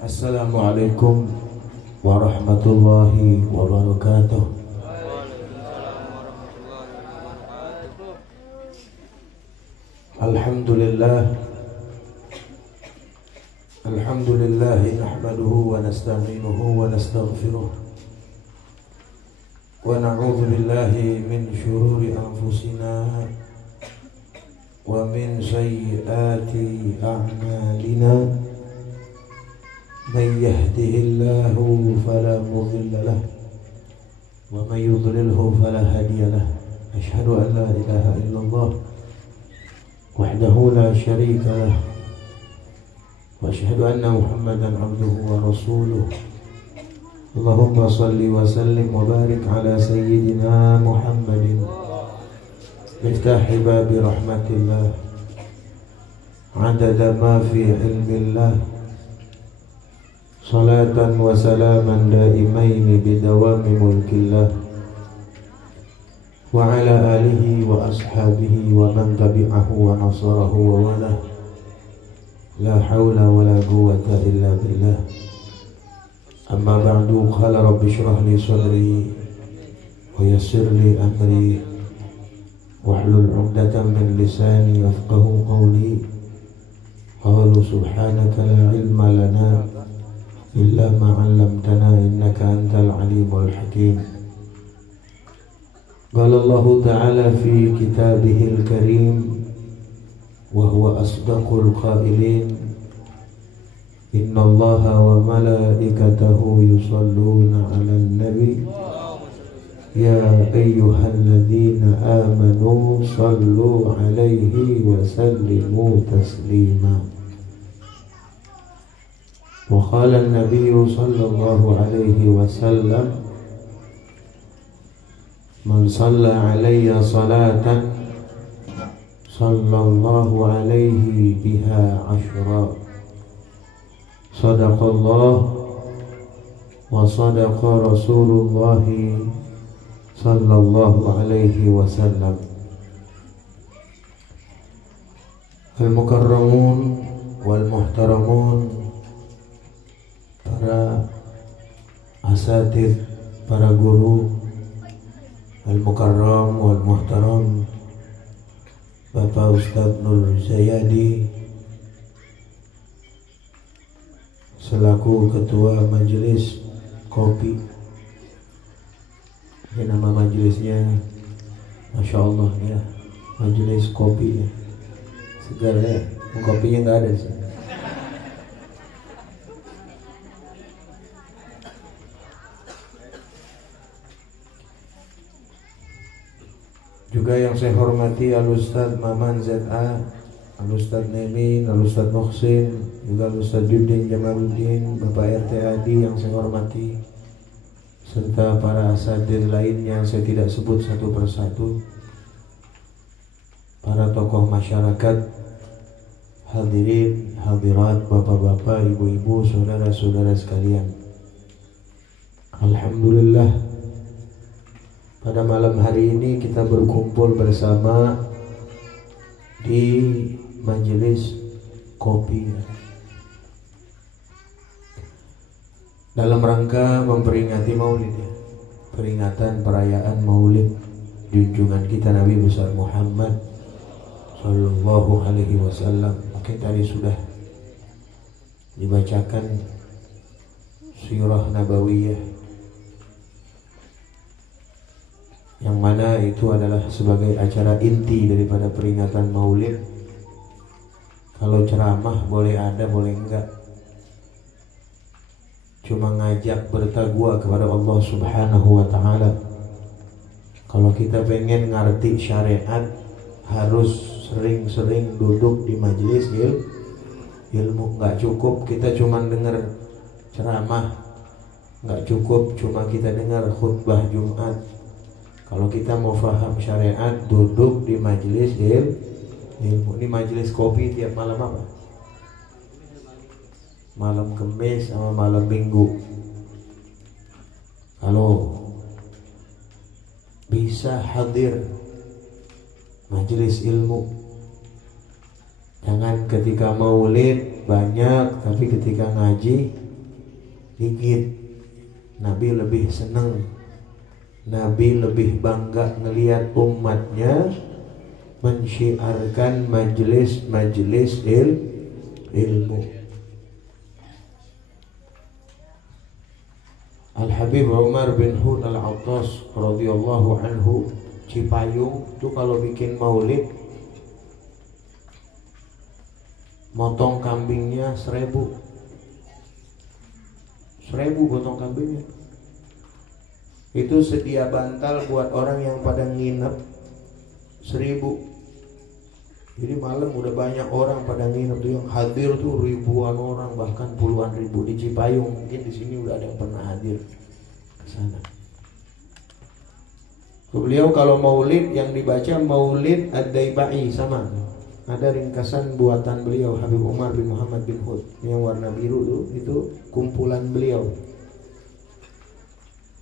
Assalamualaikum warahmatullahi wabarakatuh. Alhamdulillah nahmaduhu wa nasta'inuhu wa nastaghfiruh wa na'udzu billahi min syururi anfusina wa min sayyiati a'malina. من يهده الله فلا مضل له ومن يضلله فلا هادي له أشهد أن لا إله إلا الله وحده لا شريك له وأشهد أن محمدا عبده ورسوله اللهم صل وسلم وبارك على سيدنا محمد مفتاح باب رحمة الله عدد ما في علم الله صلاة وسلاما دائمين بدوام ملك الله وعلى آله وأصحابه ومن تبعه ونصره ووله لا حول ولا قوة إلا بالله أما بعد قال رب اشرح لي صدري ويسر لي أمري واحلل عقدة من لساني يفقه قولي قالوا سبحانك لا علم لنا إلا ما علمتنا إنك أنت العليم الحكيم قال الله تعالى في كتابه الكريم وهو أصدق القائلين إن الله وملائكته يصلون على النبي يا أيها الذين آمنوا صلوا عليه وسلموا تسليما وقال النبي صلى الله عليه وسلم من صلى علي صلاة صلى الله عليه بها عشرا صدق الله وصدق رسول الله صلى الله عليه وسلم. المكرمون والمحترمون, para asatidz, para guru, al-mukarram wal muhtaram, Bapak Ustadz Nur Zayadi selaku ketua majelis kopi. Ini nama majelisnya, Masya Allah ya, majelis kopi ya, segar ya, kopinya nggak ada sih. Juga yang saya hormati Al-Ustadz Maman Z.A, Al-Ustadz Nemin, Al-Ustadz Muhsin, juga Al-Ustadz Judin Jamaluddin, Bapak RT Adi yang saya hormati, serta para asatidz lainnya yang saya tidak sebut satu persatu, para tokoh masyarakat, hadirin, hadirat, bapak-bapak, ibu-ibu, saudara-saudara sekalian. Alhamdulillah, pada malam hari ini kita berkumpul bersama di majelis kopi dalam rangka memperingati Maulid ya, peringatan perayaan Maulid junjungan kita Nabi besar Muhammad Sallallahu Alaihi Wasallam. Mungkin tadi sudah dibacakan sirah nabawiyah, yang mana itu adalah sebagai acara inti daripada peringatan Maulid. Kalau ceramah boleh ada, boleh enggak, cuma ngajak bertakwa kepada Allah Subhanahu wa Ta'ala. Kalau kita pengen ngerti syariat, harus sering-sering duduk di majelis ilmu. Nggak cukup kita cuma dengar ceramah, nggak cukup cuma kita dengar khutbah Jumat. Kalau kita mau paham syariat, duduk di majelis ilmu. Ini majelis kopi tiap malam apa? Malam Kamis sama malam Minggu. Kalau bisa hadir majelis ilmu, jangan ketika maulid banyak tapi ketika ngaji dikit. Nabi lebih seneng, Nabi lebih bangga ngelihat umatnya mensyiarkan majelis-majelis ilmu. Al-Habib Umar bin Hud Al-Attas radhiyallahu anhu, Cipayung itu kalau bikin maulid motong kambingnya 1000 potong kambingnya. Itu sedia bantal buat orang yang pada nginep 1000. Jadi malam udah banyak orang pada nginep tuh, yang hadir tuh ribuan orang, bahkan puluhan ribu di Cipayung. Mungkin di sini udah ada yang pernah hadir ke sana. Beliau kalau maulid yang dibaca Maulid Ad-Daibai, sama. Ada ringkasan buatan beliau Habib Umar bin Muhammad bin Hud yang warna biru tuh, itu kumpulan beliau.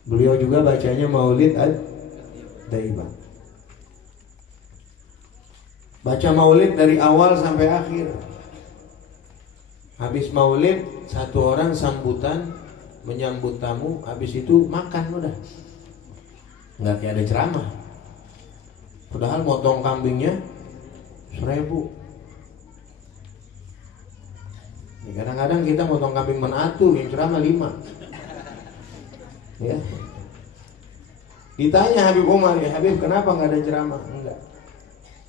Beliau juga bacanya Maulid Ad-Daibai. Baca maulid dari awal sampai akhir. Habis maulid, satu orang sambutan, menyambut tamu, habis itu makan udah. Nggak kayak ada ceramah. Padahal motong kambingnya 1000. Kadang-kadang kita motong kambing menatu, yang ceramah 5. Ya. Ditanya Habib Umar, ya Habib kenapa nggak ada ceramah? Enggak.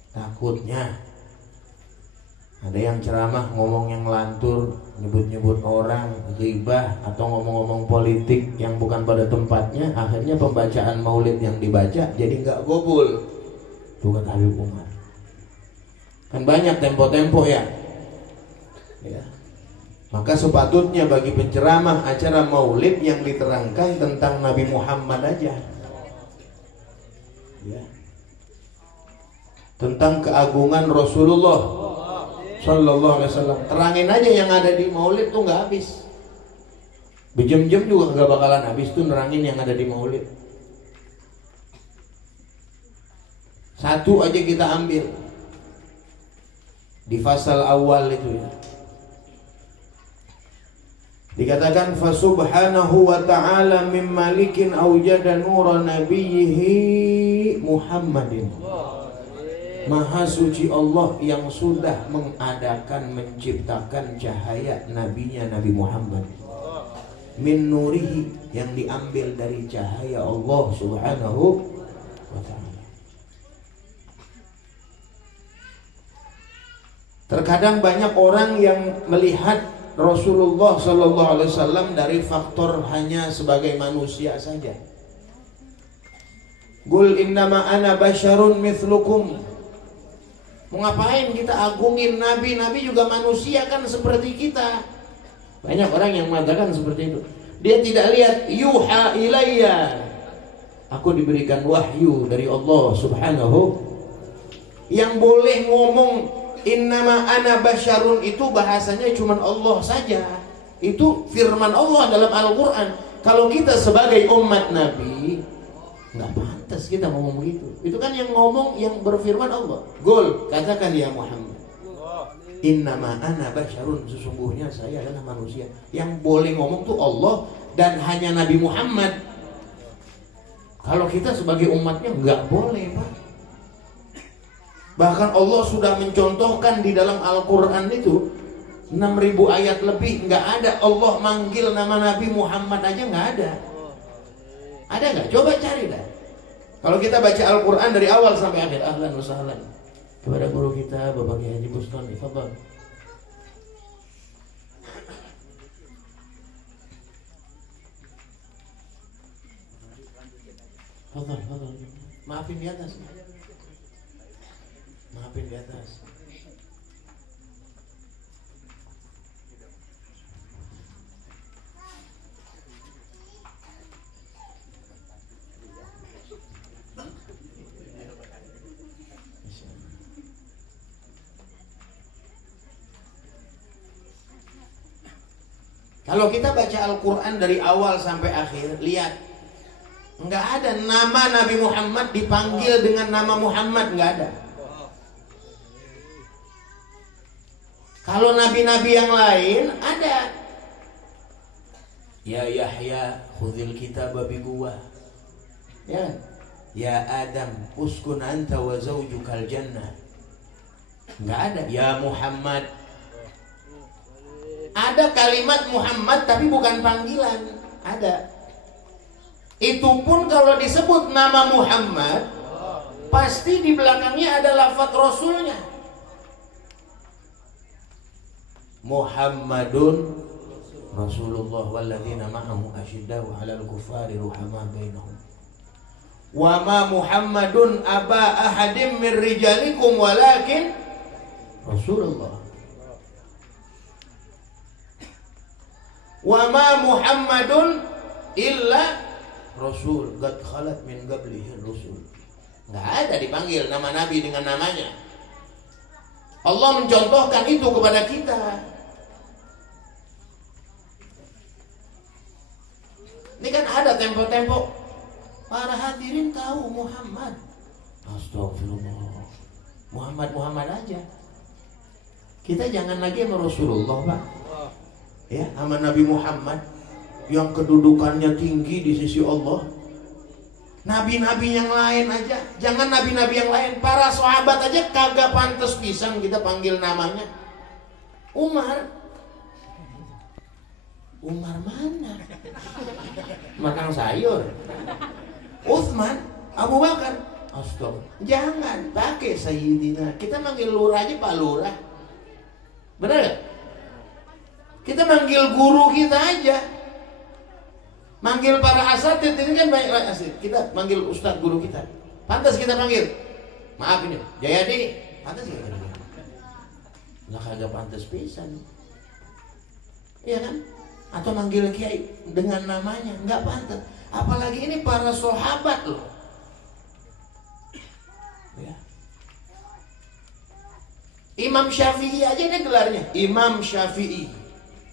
Takutnya ada yang ceramah ngomong yang lantur, nyebut-nyebut orang, ghibah, atau ngomong-ngomong politik yang bukan pada tempatnya. Akhirnya pembacaan maulid yang dibaca jadi nggak gobul. Itu kata Habib Umar. Kan banyak tempo-tempo ya. Maka sepatutnya bagi penceramah acara maulid yang diterangkan tentang Nabi Muhammad aja, ya, tentang keagungan Rasulullah Sallallahu Alaihi Wasallam. Terangin aja yang ada di maulid tuh nggak habis. Berjam-jam juga nggak bakalan habis tuh nerangin yang ada di maulid. Satu aja kita ambil di fasal awal itu ya. Dikatakan fasubhanahu wa ta'ala min malikin awjada nura nabiyhi Muhammadin. Maha suci Allah yang sudah mengadakan, menciptakan cahaya nabinya Nabi Muhammad. Min nurihi, yang diambil dari cahaya Allah subhanahu wa ta'ala. Terkadang banyak orang yang melihat Rasulullah Sallallahu Alaihi Wasallam dari faktor hanya sebagai manusia saja. Qul innama ana basyarun mithlukum. Mau ngapain kita agungin Nabi? Nabi juga manusia kan seperti kita. Banyak orang yang mengatakan seperti itu. Dia tidak lihat yuha ilayya. Aku diberikan wahyu dari Allah Subhanahu. Yang boleh ngomong innama ana basyarun itu bahasanya cuma Allah saja. Itu firman Allah dalam Al-Quran. Kalau kita sebagai umat Nabi, nggak pantas kita ngomong begitu. Itu kan yang ngomong yang berfirman Allah. Qul, katakan ya Muhammad, innama ana basyarun, sesungguhnya saya adalah manusia. Yang boleh ngomong tuh Allah dan hanya Nabi Muhammad. Kalau kita sebagai umatnya nggak boleh, Pak. Bahkan Allah sudah mencontohkan di dalam Al-Quran itu 6.000 ayat lebih, nggak ada Allah manggil nama Nabi Muhammad aja, nggak ada. Ada nggak? Coba cari dah. Kalau kita baca Al-Quran dari awal sampai akhir, ahlan wa sahlan kepada guru kita Bapak Kiai Haji Bustami, fadhal. Fadhal. Maafin di atas. Maafin di atas. Kalau kita baca Al-Quran dari awal sampai akhir, lihat, nggak ada nama Nabi Muhammad dipanggil dengan nama Muhammad, nggak ada. Kalau nabi-nabi yang lain ada. Ya Yahya khudhil kitaba biquwwah. Ya. Ya Adam uskun anta wa zawjukal jannah. Enggak ada ya Muhammad. Ada kalimat Muhammad tapi bukan panggilan. Ada. Itu pun kalau disebut nama Muhammad, pasti di belakangnya ada lafaz Rasulnya. Muhammadun Rasulullah walladzina ma'ahu asyiddau 'alal kuffari ruhama bainahum. Wa ma Muhammadun aba ahadim min rijalikum walakin Rasulullah. Wa ma Muhammadun illa Rasul qad khalat min qablihi rusul. Enggak ada dipanggil nama nabi dengan namanya. Allah mencontohkan itu kepada kita. Ini kan ada tempo-tempo para hadirin tahu Muhammad. Astagfirullah. Muhammad aja. Kita jangan lagi sama Rasulullah, Pak. Ya, sama Nabi Muhammad yang kedudukannya tinggi di sisi Allah. Nabi-nabi yang lain aja, jangan nabi-nabi yang lain, para sahabat aja kagak pantas pisan kita panggil namanya. Umar mana? Makan sayur. Utsman, Abu Bakar. Astagfirullah. Jangan pakai Sayyidina. Kita manggil lurah aja Pak Lurah. Benar gak? Kita manggil guru kita aja. Manggil para asatid ini kan banyak asatid. Kita manggil ustadz guru kita. Pantas kita panggil. Maaf ini, Jayadi. Pantas kita panggil. Lah kagak pantas pisan. Iya kan? Atau manggil kiai dengan namanya, enggak pantas. Apalagi ini para sahabat loh. Ya. Imam Syafi'i aja ini gelarnya. Imam Syafi'i,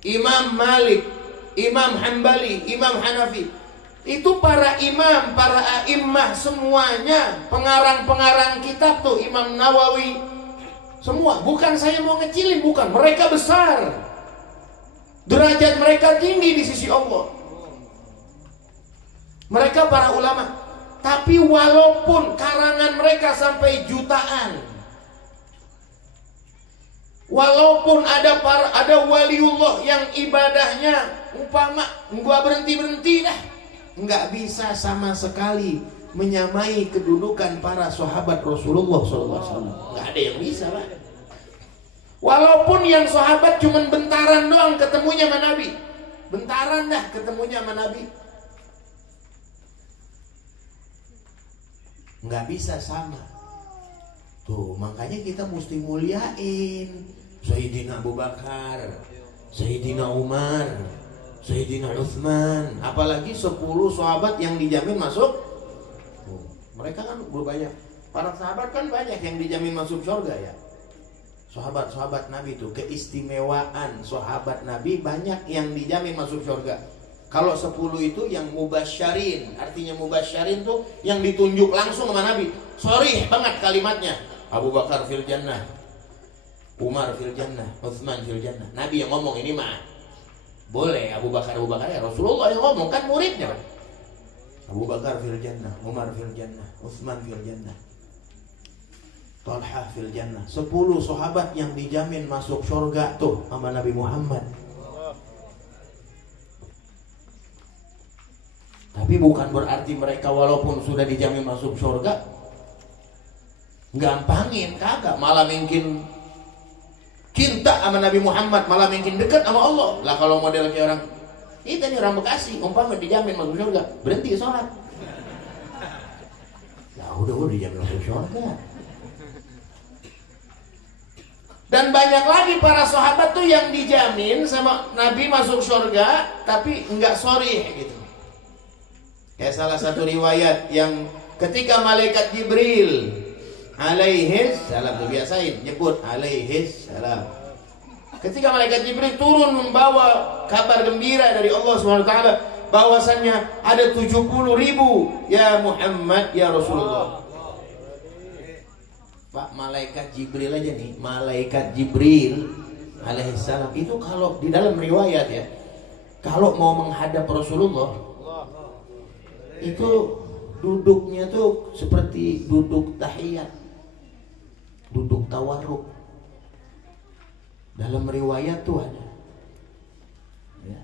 Imam Malik, Imam Hambali, Imam Hanafi. Itu para imam, para a'immah semuanya, pengarang-pengarang kitab tuh, Imam Nawawi. Semua, bukan saya mau ngecilin, bukan. Mereka besar. Derajat mereka tinggi di sisi Allah. Mereka para ulama. Tapi walaupun karangan mereka sampai jutaan, walaupun ada waliullah yang ibadahnya umpama gua berhenti dah, nggak bisa sama sekali menyamai kedudukan para sahabat Rasulullah SAW. Nggak ada yang bisa, Pak. Walaupun yang sahabat cuman bentaran doang ketemunya sama Nabi, bentaran dah ketemunya sama Nabi, nggak bisa sama. Tuh makanya kita mesti muliain Sayyidina Abu Bakar, Sayyidina Umar, Sayyidina Utsman, apalagi 10 sahabat yang dijamin masuk. Mereka kan banyak, para sahabat kan banyak yang dijamin masuk surga ya. Sahabat-sahabat Nabi itu keistimewaan sahabat Nabi banyak yang dijamin masuk surga. Kalau 10 itu yang mubasyarin, artinya mubasyarin tuh yang ditunjuk langsung sama Nabi. Sorry banget kalimatnya. Abu Bakar fil jannah, Umar fil jannah, Utsman fil jannah. Nabi yang ngomong ini mah boleh. Abu Bakar ya Rasulullah yang ngomong, kan muridnya. Abu Bakar fil jannah, Umar fil jannah, Utsman fil jannah, Talha fil jannah. 10 sahabat yang dijamin masuk surga tuh sama Nabi Muhammad. Tapi bukan berarti mereka walaupun sudah dijamin masuk surga gampangin, kagak. Malah mungkin cinta sama Nabi Muhammad, malah mungkin dekat sama Allah. Lah kalau model kayak orang kita nih, orang Bekasi, umpama dijamin masuk surga, berhenti sholat. Ya udah dijamin masuk surga. Dan banyak lagi para sahabat tuh yang dijamin sama Nabi masuk surga, tapi enggak sorry gitu. Kayak salah satu riwayat yang ketika malaikat Jibril alaihis salam, tuh biasain nyebut alaihis salam. Ketika malaikat Jibril turun membawa kabar gembira dari Allah SWT bahwasannya ada 70.000 ya Muhammad ya Rasulullah. Pak, malaikat Jibril aja nih, malaikat Jibril alaihissalam itu kalau di dalam riwayat ya, kalau mau menghadap Rasulullah itu duduknya tuh seperti duduk tahiyat, duduk tawarruk. Dalam riwayat tuh ada ya.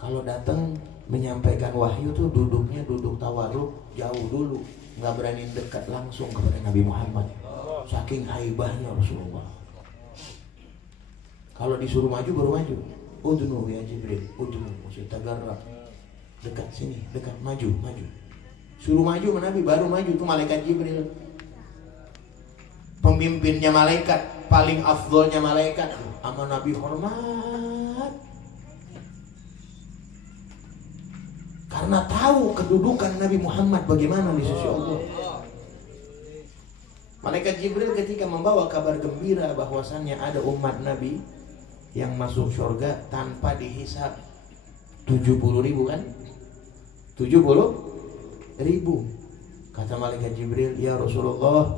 Kalau datang menyampaikan wahyu tuh duduknya duduk tawarruk, jauh dulu, nggak berani dekat langsung kepada Nabi Muhammad, saking haibahnya Rasulullah. Kalau disuruh maju baru maju. Udnu ya Jibril, udnu, maksud tagarrab, dekat sini, dekat, maju. Suruh maju Nabi baru maju. Itu malaikat Jibril, pemimpinnya malaikat, paling afdolnya malaikat, sama Nabi hormat. Karena tahu kedudukan Nabi Muhammad bagaimana di sisi Allah. Malaikat Jibril ketika membawa kabar gembira bahwasannya ada umat Nabi yang masuk surga tanpa dihisab, 70.000 kan? 70.000. Kata malaikat Jibril, ya Rasulullah,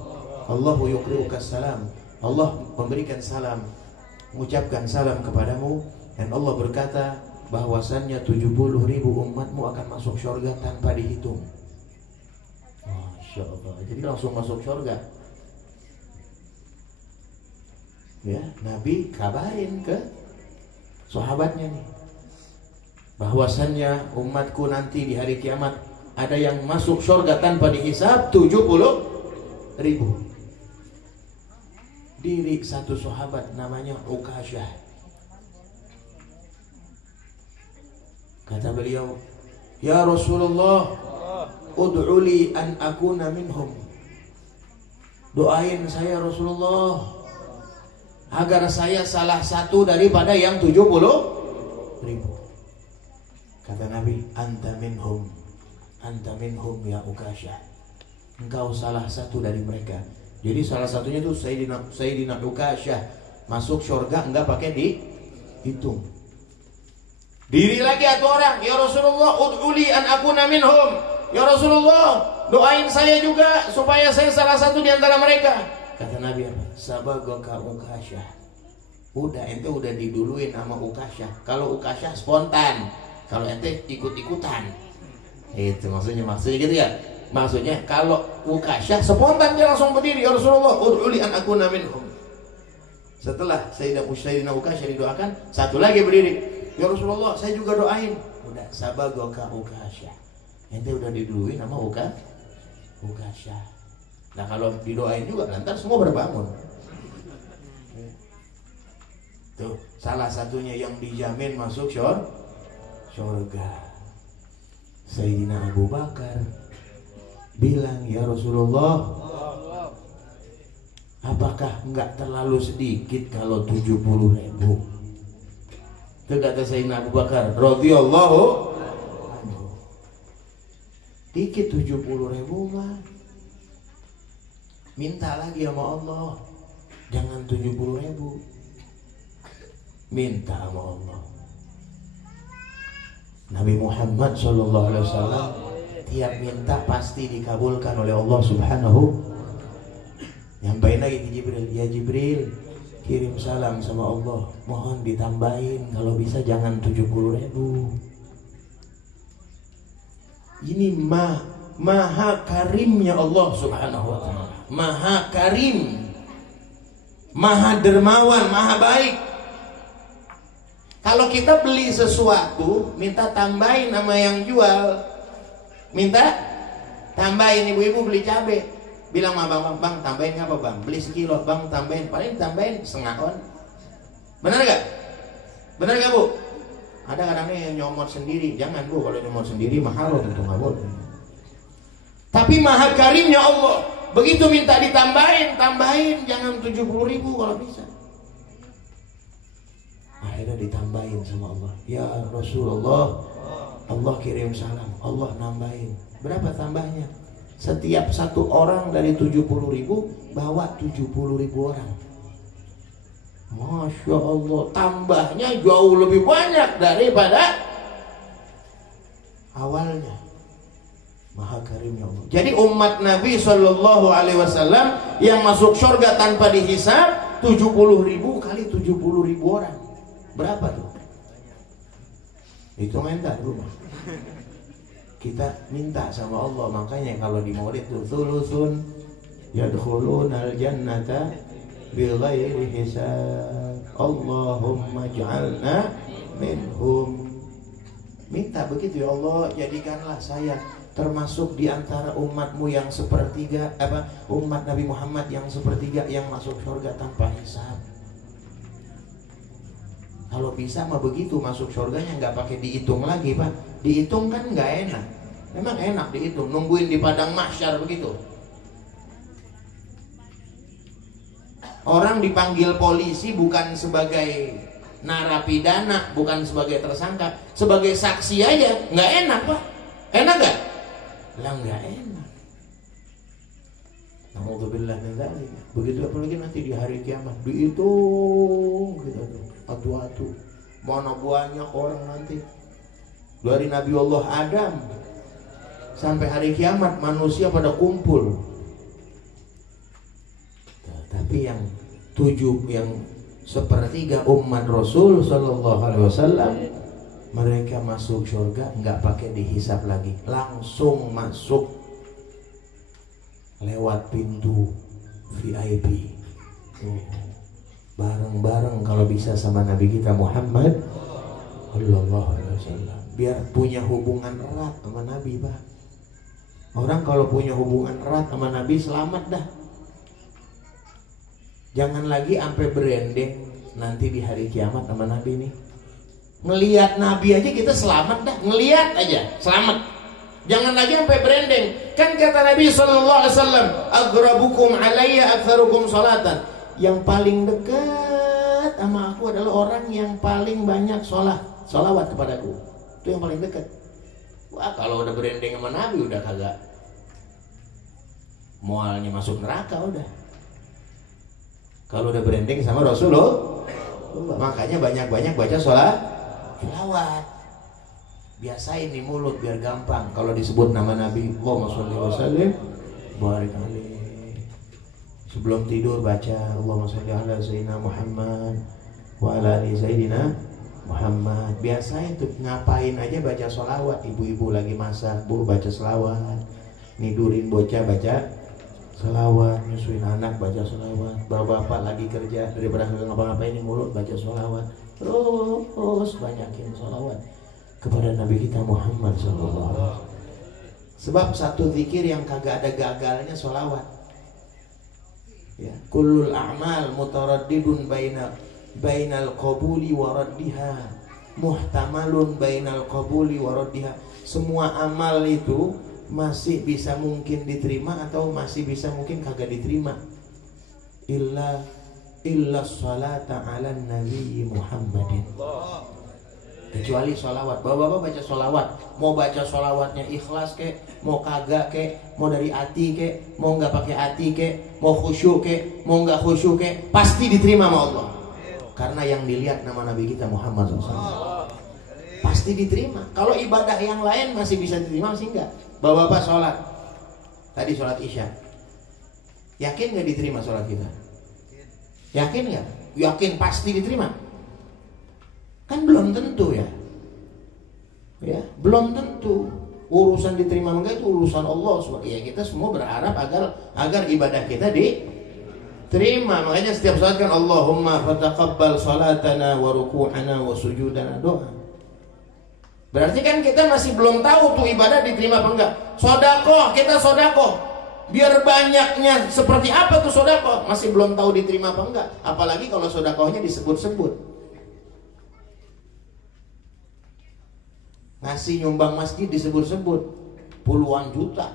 Allahu yuqri'uka salam. Allah memberikan salam, mengucapkan salam kepadamu, dan Allah berkata bahwasannya 70.000 umatmu akan masuk surga tanpa dihitung. Masya Allah. Jadi langsung masuk surga. Ya, Nabi kabarin ke sahabatnya nih, bahwasannya umatku nanti di hari kiamat ada yang masuk surga tanpa dihisab 70.000. Diri satu sahabat namanya Ukasyah. Kata beliau, ya Rasulullah, ud'uli an akuna minhum. Doain saya Rasulullah agar saya salah satu daripada yang 70.000. Kata Nabi, anta minhum ya Ukasyah. Engkau salah satu dari mereka. Jadi salah satunya itu Sayyidina Ukasyah masuk surga enggak pakai dihitung. Diri lagi atau orang, ya Rasulullah, ud'uli an akuna minhum. Ya Rasulullah, doain saya juga supaya saya salah satu di antara mereka. Kata Nabi apa? Sabagaka Ukasyah. Ente udah diduluin sama Ukasyah. Kalau Ukasyah spontan, kalau ente ikut-ikutan. Itu maksudnya gitu ya. Maksudnya kalau Ukasyah spontan dia langsung berdiri, ya Rasulullah, ud'uli an akuna minhum. Setelah Sayyidina Ukasyah didoakan, satu lagi berdiri, ya Rasulullah, saya juga doain. Udah, sabagaka Ukasyah. Ente udah diduluin sama Ukasyah. Nah kalau didoain juga nanti semua berbangun. Tuh salah satunya yang dijamin masuk surga. Sayyidina Abu Bakar bilang, ya Rasulullah, apakah enggak terlalu sedikit kalau 70.000? Itu kata Sayyidina Abu Bakar radhiyallahu anhu. Dikit 70.000 mah. Minta lagi sama Allah, jangan 70.000. Minta sama Allah. Nabi Muhammad SAW tiap minta pasti dikabulkan oleh Allah Subhanahu. Nyampain lagi ke Jibril, ya Jibril, kirim salam sama Allah, mohon ditambahin, kalau bisa jangan 70.000. Ini maha karimnya Allah Subhanahu wa ta'ala. Maha karim, maha dermawan, maha baik. Kalau kita beli sesuatu, minta tambahin sama yang jual, minta tambahin. Ibu-ibu beli cabai, bilang sama bang, tambahin apa bang? Beli sekilo, bang tambahin, paling tambahin setengah on. Benar gak? Benar gak bu? Ada kadang-kadang yang nyomot sendiri. Jangan bu, kalau nyomot sendiri mahal loh, itu gak boleh. Tapi maha karimnya Allah, begitu minta ditambahin, tambahin, jangan 70.000 kalau bisa. Akhirnya ditambahin sama Allah. Ya Rasulullah, Allah kirim salam, Allah nambahin. Berapa tambahnya? Setiap satu orang dari 70.000 bawa 70.000 orang. Masya Allah, tambahnya jauh lebih banyak daripada awalnya. Maha karimnya Allah. Jadi umat Nabi Shallallahu Alaihi Wasallam yang masuk surga tanpa dihisab 70.000 kali 70.000 orang. Berapa tuh? Hitung enta rumah. Kita minta sama Allah, makanya kalau di Maulid tuh thuluthun yadkhulunal jannata bighairi hisab. Allahumma ij'alna minhum. Minta begitu, ya Allah, jadikanlah saya termasuk di antara umatmu yang sepertiga, umat Nabi Muhammad yang sepertiga yang masuk surga tanpa hisab. Kalau bisa mah begitu, masuk surganya nggak pakai dihitung lagi, Pak. Dihitung kan nggak enak. Memang enak dihitung, nungguin di padang mahsyar begitu. Orang dipanggil polisi bukan sebagai narapidana, bukan sebagai tersangka, sebagai saksi aja nggak enak, Pak. Enak nggak? Lah nggak enak. Alhamdulillah nih. Begitu apalagi nanti di hari kiamat dihitung gitu tuh. Atu-atu. Mana banyak orang nanti. Dari Nabi Allah Adam sampai hari kiamat manusia pada kumpul. Tapi yang sepertiga umat Rasul Sallallahu Alaihi Wasallam, mereka masuk surga nggak pakai dihisap lagi, langsung masuk lewat pintu VIP. Bareng-bareng kalau bisa sama Nabi kita Muhammad Sallallahu Alaihi Wasallam, biar punya hubungan erat sama Nabi, Pak. Orang kalau punya hubungan erat sama Nabi selamat dah. Jangan lagi sampai berendeng nanti di hari kiamat sama Nabi nih. Ngelihat Nabi aja kita selamat dah, ngelihat aja selamat. Jangan lagi sampai berendeng. Kan kata Nabi sallallahu alaihi wasallam, "Aqrabukum alayya aktsarukum salatan." Yang paling dekat sama aku adalah orang yang paling banyak sholawat kepadaku. Itu yang paling dekat. Wah, kalau udah berendeng sama Nabi udah kagak, mualnya masuk neraka udah. Kalau udah berendeng sama Rasulullah, makanya banyak-banyak baca sholawat. Biasain di mulut biar gampang. Kalau disebut nama Nabi, Allahumma sholli wa sallim barik alaihi. Sebelum tidur baca Allahumma sholli ala sayyidina Muhammad wa ala ali sayyidina Muhammad. Biasain tuh ngapain aja baca sholawat. Ibu-ibu lagi masak, Bu baca sholawat. Nidurin bocah baca sholawat, nyusuin anak baca sholawat. Bapak-bapak lagi kerja, daripada ngapa-ngapain di mulut baca sholawat. Terus banyakin sholawat kepada Nabi kita Muhammad SAW. Sebab satu zikir yang kagak ada gagalnya sholawat. Ya, kullul a'mal mutaraddidun bainal qabuli wa raddiha, muhtamalun bainal qabuli wa raddiha. Semua amal itu masih bisa mungkin diterima atau masih bisa mungkin kagak diterima. Illa sholata ala nabi Muhammadin. Kecuali sholawat. Bapak-bapak baca sholawat, mau baca sholawatnya ikhlas kek, mau kagak kek, mau dari hati kek, mau nggak pakai hati kek, mau khusyuk kek, mau nggak khusyuk kek, pasti diterima sama Allah. Karena yang dilihat nama Nabi kita Muhammad SAW. Pasti diterima. Kalau ibadah yang lain masih bisa diterima, masih enggak. Bapak-bapak sholat, tadi sholat isya, yakin nggak diterima sholat kita? Yakin nggak? Yakin pasti diterima. Kan belum tentu ya, belum tentu. Urusan diterima enggak itu urusan Allah. Ya kita semua berharap agar ibadah kita diterima. Makanya setiap saat kan Allahumma fataqabbal salatana wa ruku'ana wa sujudana, doa. Berarti kan kita masih belum tahu tuh ibadah diterima apa enggak. Sodakoh, kita sodakoh, biar banyaknya seperti apa tuh sodakoh, masih belum tahu diterima apa enggak. Apalagi kalau sodakohnya disebut-sebut. Ngasih nyumbang masjid disebut-sebut puluhan juta.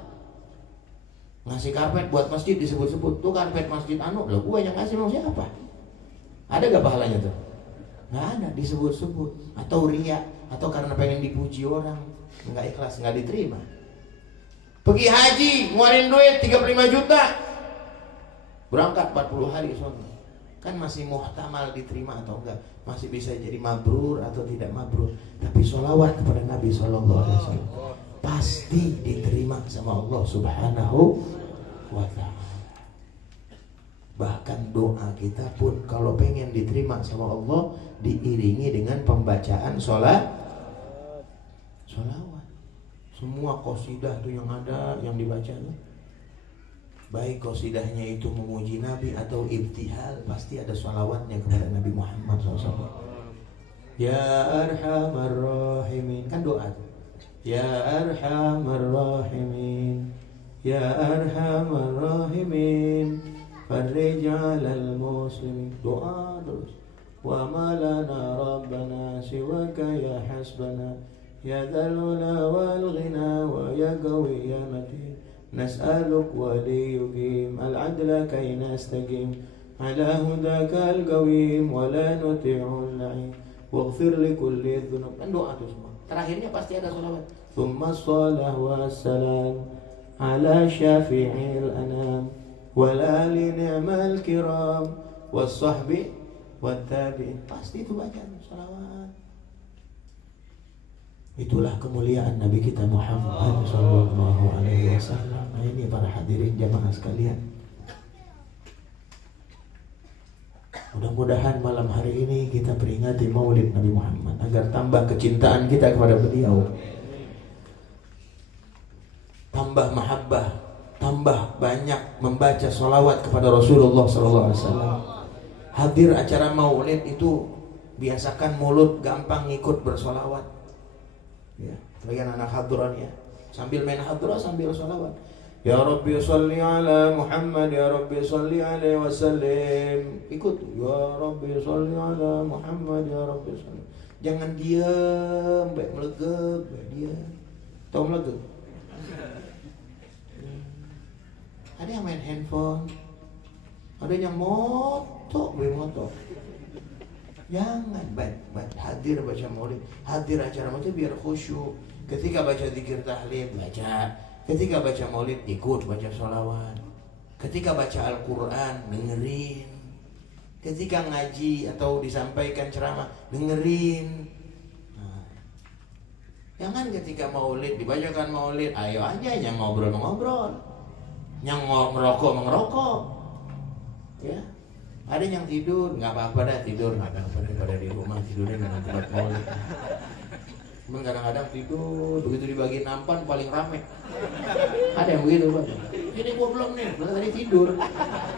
Ngasih karpet buat masjid disebut-sebut. Tuh karpet masjid anu, lah gue yang ngasih, mau siapa? Ada gak pahalanya tuh? Gak ada, disebut-sebut. Atau riya, atau karena pengen dipuji orang, nggak ikhlas, nggak diterima. Pergi haji, ngeluarin duit 35 juta, berangkat 40 hari soalnya. Kan masih muhtamal diterima atau enggak, masih bisa jadi mabrur atau tidak mabrur. Tapi sholawat kepada Nabi SAW pasti diterima sama Allah Subhanahu wa ta'ala. Bahkan doa kita pun kalau pengen diterima sama Allah diiringi dengan pembacaan sholawat. Semua qasidah tuh yang ada, yang dibaca tuh, baik qasidahnya itu memuji Nabi atau ibtihal, pasti ada sholawatnya kepada Nabi Muhammad SAW. Ya Arhamar Rahimin, kan doa tuh. Ya Arhamar Rahimin, Ya Arhamar Rahimin, farrij 'alal muslimin. Doa terus. Wa ma lana rabbana siwaka ya hasbana, ya dzal ula wal ghina wa ya qawi ya matin, nas'aluk waliyukim al-'adla kay nastaqim ala hudaka al-qawim wa la nuti'u al-la'in waghfir li kulli dhunub. Kan doa itu semua. Terakhirnya pasti ada sholawat. Tsumma shalah wa salam ala syafi'il anam wal ali ni'mal kiram was sahbi wat tabi'in. Pasti itu bacaan sholawat. Itulah kemuliaan Nabi kita Muhammad sallallahu alaihi wasallam. Nah, ini para hadirin jamaah sekalian. Mudah-mudahan malam hari ini kita peringati Maulid Nabi Muhammad agar tambah kecintaan kita kepada beliau, tambah mahabbah, tambah banyak membaca sholawat kepada Rasulullah sallallahu alaihi wasallam. Hadir acara Maulid itu biasakan mulut gampang ngikut bersolawat. Ya, bagian anak hadron ya, sambil main hadron sambil sholawat. Ya Rabbi sholli ala Muhammad, Ya Rabbi sholli alaihi wasallam. Ikut. Ya Rabbi sholli ala Muhammad, Ya Rabbi sholli. Jangan diam, baik melegep, baik diam. Tahu melegep? Ada yang main handphone, ada yang moto, Jangan hadir baca maulid, hadir acara maulid biar khusyuk. Ketika baca zikir tahlim baca, ketika baca maulid ikut baca sholawat, ketika baca Al-Quran dengerin, ketika ngaji atau disampaikan ceramah dengerin. Nah, jangan ketika maulid dibacakan maulid, ayo aja yang ngobrol, yang ngerokok, ya. Ada yang tidur, nggak apa-apa dah tidur, nggak apa-apa daripada di rumah tidurnya dengan tempat maulid. Cuman kadang-kadang tidur, begitu dibagi nampan paling rame. Ada yang begitu Pak. Ini gua belum nih, belum tadi tidur.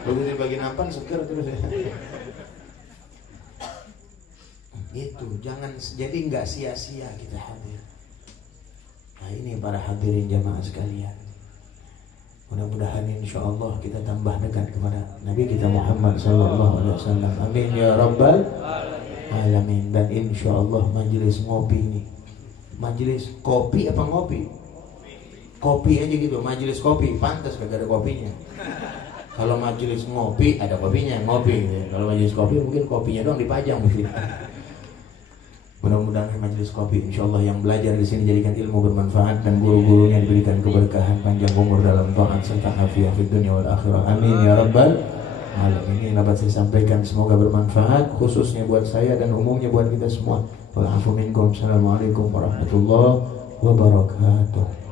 Begitu dibagi nampan seger terus ya. Itu jangan, jadi nggak sia-sia kita hadir. Nah ini para hadirin jamaah sekalian. Mudah-mudahan insya Allah kita tambah dekat kepada Nabi kita Muhammad sallallahu alaihi wasallam. Amin ya rabbal alamin. Dan insya Allah majelis ngopi ini, majelis kopi apa ngopi? Kopi aja gitu, majelis kopi, pantas gak ada kopinya. Kalau majelis ngopi ada kopinya, ngopi. Kalau majelis kopi mungkin kopinya doang dipajang begitu. Mudah-mudahan majelis kopi insyaallah yang belajar di sini jadikan ilmu bermanfaat dan guru-gurunya diberikan keberkahan panjang umur dalam taat serta afiah fid dunya wal akhirah. Amin ya rabbal alamin. Ini dapat saya sampaikan, semoga bermanfaat khususnya buat saya dan umumnya buat kita semua. Wal afu minkum. Assalamualaikum warahmatullahi wabarakatuh.